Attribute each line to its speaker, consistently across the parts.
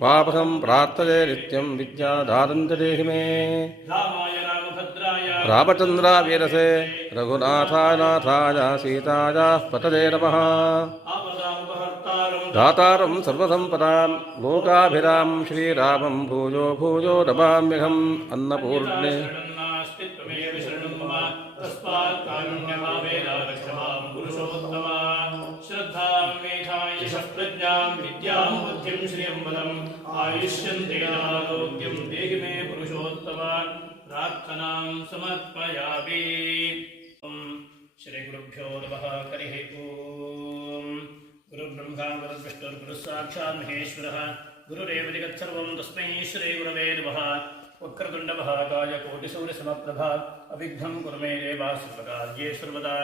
Speaker 1: पापसं प्रार्थये नित्यं विद्याधारं च देहि मे।
Speaker 2: रामाय रामभद्राय।
Speaker 1: रामचन्द्रावीरसे रघुनाथाय नाथाय सीतायाः पतये नमः। दातारं सर्वसम्पदां लोकाभिरां श्रीरामं भूयो भूयो नमाम्यहम् अन्नपूर्णे।
Speaker 2: तस्मात् मेधां यशः प्रज्ञां विद्यां बुद्धिं श्रियं बलम् आयुष्यन्ते देहि मे पुरुषोत्तम प्रार्थनां समर्पयामि। श्रीगुरुभ्यो नमः, हरिः ॐ गुरुब्रह्मा गुरुर्विष्णुर्गुरुः साक्षात् महेश्वरः। गुरुरेव जगत्सर्वं तस्मै श्रीगुरवे नमः। वक्रतुण्डमहाकाय कोटिसूर्यसमप्रभा अविघ्नं कुरु मे देवा सर्वकार्ये सर्वदा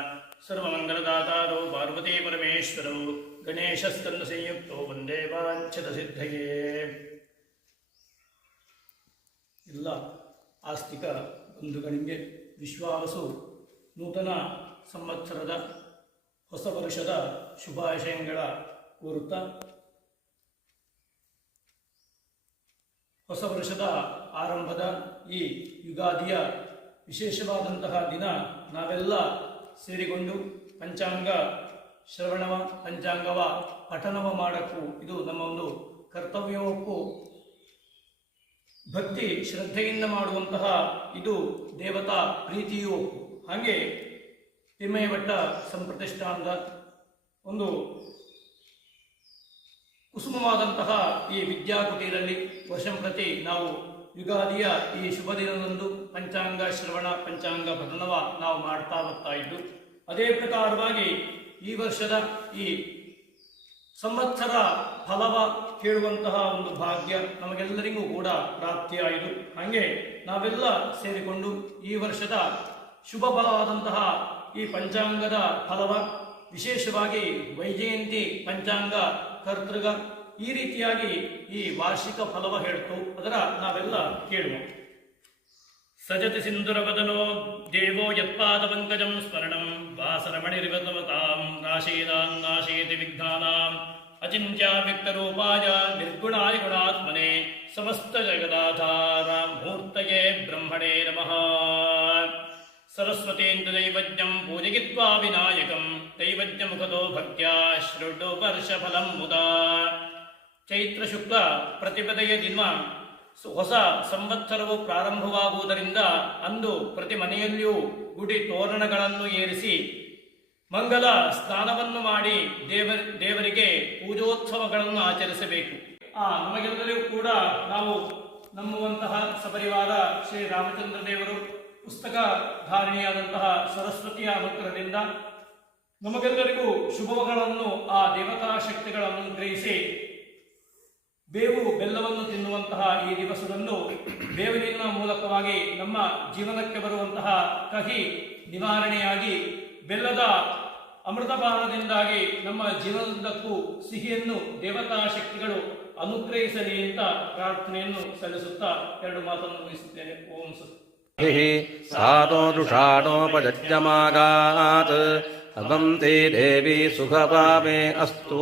Speaker 2: सर्वमङ्गलदातारो पार्वती परमेश्वरो गणेशस्तन्दसंयुक्तो वन्दे वाञ्छतसिद्धये ಎಲ್ಲ ಆಸ್ತಿಕ ಬಂಧುಗಳಿಗೆ ವಿಶ್ವಾವಸು ನೂತನ ಸಂವತ್ಸರದ ಹೊಸ ವರ್ಷದ ಶುಭಾಶಯಗಳ ಕೋರುತ್ತಾ ಹೊಸ ವರ್ಷದ ಆರಂಭದ ಈ ಯುಗಾದಿಯ ವಿಶೇಷವಾದಂತಹ ದಿನ ನಾವೆಲ್ಲ ಸೇರಿಕೊಂಡು ಪಂಚಾಂಗ ಶ್ರವಣವ, ಪಂಚಾಂಗವ ಪಠನವ ಮಾಡಕ್ಕೂ ಇದು ನಮ್ಮ ಒಂದು ಕರ್ತವ್ಯವಕ್ಕೂ ಭಕ್ತಿ ಶ್ರದ್ಧೆಯಿಂದ ಮಾಡುವಂತಹ ಇದು ದೇವತಾ ಪ್ರೀತಿಯು ಹಾಗೆ ತಿಮ್ಮಯ್ಯ ಸಂಪ್ರತಿಷ್ಠಾನದ ಒಂದು ಕುಸುಮವಾದಂತಹ ಈ ವಿದ್ಯಾಕುಟೀರಲ್ಲಿ ವರ್ಷಂಪ್ರತಿ ನಾವು ಯುಗಾದಿಯ ಈ ಶುಭ ದಿನದಂದು ಪಂಚಾಂಗ ಶ್ರವಣ, ಪಂಚಾಂಗ ಪಠನವ ನಾವು ಮಾಡ್ತಾ ಬರ್ತಾ ಇದ್ದು, ಅದೇ ಪ್ರಕಾರವಾಗಿ ಈ ವರ್ಷದ ಈ ಸಂವತ್ಸರ ಫಲವ ಕೇಳುವಂತಹ ಒಂದು ಭಾಗ್ಯ ನಮಗೆಲ್ಲರಿಗೂ ಕೂಡ ಪ್ರಾಪ್ತಿಯಾಯಿತು. ಹಾಗೆ ನಾವೆಲ್ಲ ಸೇರಿಕೊಂಡು ಈ ವರ್ಷದ ಶುಭ ಫಲವಾದಂತಹ ಈ ಪಂಚಾಂಗದ ಫಲವ ವಿಶೇಷವಾಗಿ ವೈಜಯಂತಿ ಪಂಚಾಂಗ ಕರ್ತೃಗ ಈ ರೀತಿಯಾಗಿ ಈ ವಾರ್ಷಿಕ ಫಲವ ಹೇಳ್ತು. ಅದರ ನಾವೆಲ್ಲ ಕೇಳುವ. ಸಜತಿ ಸಿಂಧುರವದನೋ ದೇವೋ ಯತ್ಪಾದಪಂಕಜಂ ಸ್ಮರಣಂ ವಾಸರಮಣಿರಿವತಮತಾಂ ನಾಶೀನಾಂ ನಾಶೇತಿ ವಿಘ್ನಾನಾಂ ಅಚಿಂತ್ಯ ವ್ಯಕ್ತರೂಪಾಯ ನಿರ್ಗುಣಾಯ ಗುಣಾತ್ಮನೆ ಸಮಸ್ತ ಜಗದಾಧಾರ ಮೂರ್ತಯೇ ಬ್ರಹ್ಮಣೇ ನಮಃ. ಸರಸ್ವತೀಂದ್ರ ದೈವಜ್ಞಂ ಪೂಜಯಿತ್ವಾ ವಿನಾಯಕಂ ದೈವಜ್ಞಮುಖದೋ ಭಕ್ತ್ಯಾ ಶೃಢು ವರ್ಷಫಲಂ ಮುದಾ ಚೈತ್ರ ಶುಕ್ಲ ಪ್ರತಿಪದೆಯ ದಿನ ಹೊಸ ಸಂವತ್ಸರವು ಪ್ರಾರಂಭವಾಗುವುದರಿಂದ ಅಂದು ಪ್ರತಿ ಮನೆಯಲ್ಲಿಯೂ ಗುಡಿ ತೋರಣಗಳನ್ನು ಏರಿಸಿ ಮಂಗಲ ಸ್ನಾನವನ್ನು ಮಾಡಿ ದೇವ ದೇವರಿಗೆ ಪೂಜೋತ್ಸವಗಳನ್ನು ಆಚರಿಸಬೇಕು. ಆ, ನಮಗೆಲ್ಲರಿಗೂ ಕೂಡ ನಾವು ನಂಬುವಂತಹ ಸಪರಿವಾರ ಶ್ರೀ ರಾಮಚಂದ್ರ ದೇವರು ಪುಸ್ತಕ ಧಾರಣೆಯಾದಂತಹ ಸರಸ್ವತಿಯ ಅನುಗ್ರಹದಿಂದ ನಮಗೆಲ್ಲರಿಗೂ ಶುಭಗಳನ್ನು, ಆ ದೇವತಾ ಶಕ್ತಿಗಳನ್ನು ಅನುಗ್ರಹಿಸಿ ಬೇವು ಬೆಲ್ಲವನ್ನು ತಿನ್ನುವಂತಹ ಈ ದಿವಸದಂದು ಬೇವಿನ ಮೂಲಕವಾಗಿ ನಮ್ಮ ಜೀವನಕ್ಕೆ ಬರುವಂತಹ ಕಹಿ ನಿವಾರಣೆಯಾಗಿ ಬೆಲ್ಲದ ಅಮೃತಪಾನದಿಂದಾಗಿ ನಮ್ಮ ಜೀವನದಕ್ಕೂ ಸಿಹಿಯನ್ನು ದೇವತಾ ಶಕ್ತಿಗಳು ಅನುಗ್ರಹಿಸಲಿ ಅಂತ ಪ್ರಾರ್ಥನೆಯನ್ನು ಸಲ್ಲಿಸುತ್ತಾ ಎರಡು ಮಾತನ್ನು ಮುಗಿಸುತ್ತೇನೆ. ಓಂ
Speaker 1: अग्निः सातो रुषाणोपयज्यमागात् अवन्ति देवी सुखपामे अस्तु।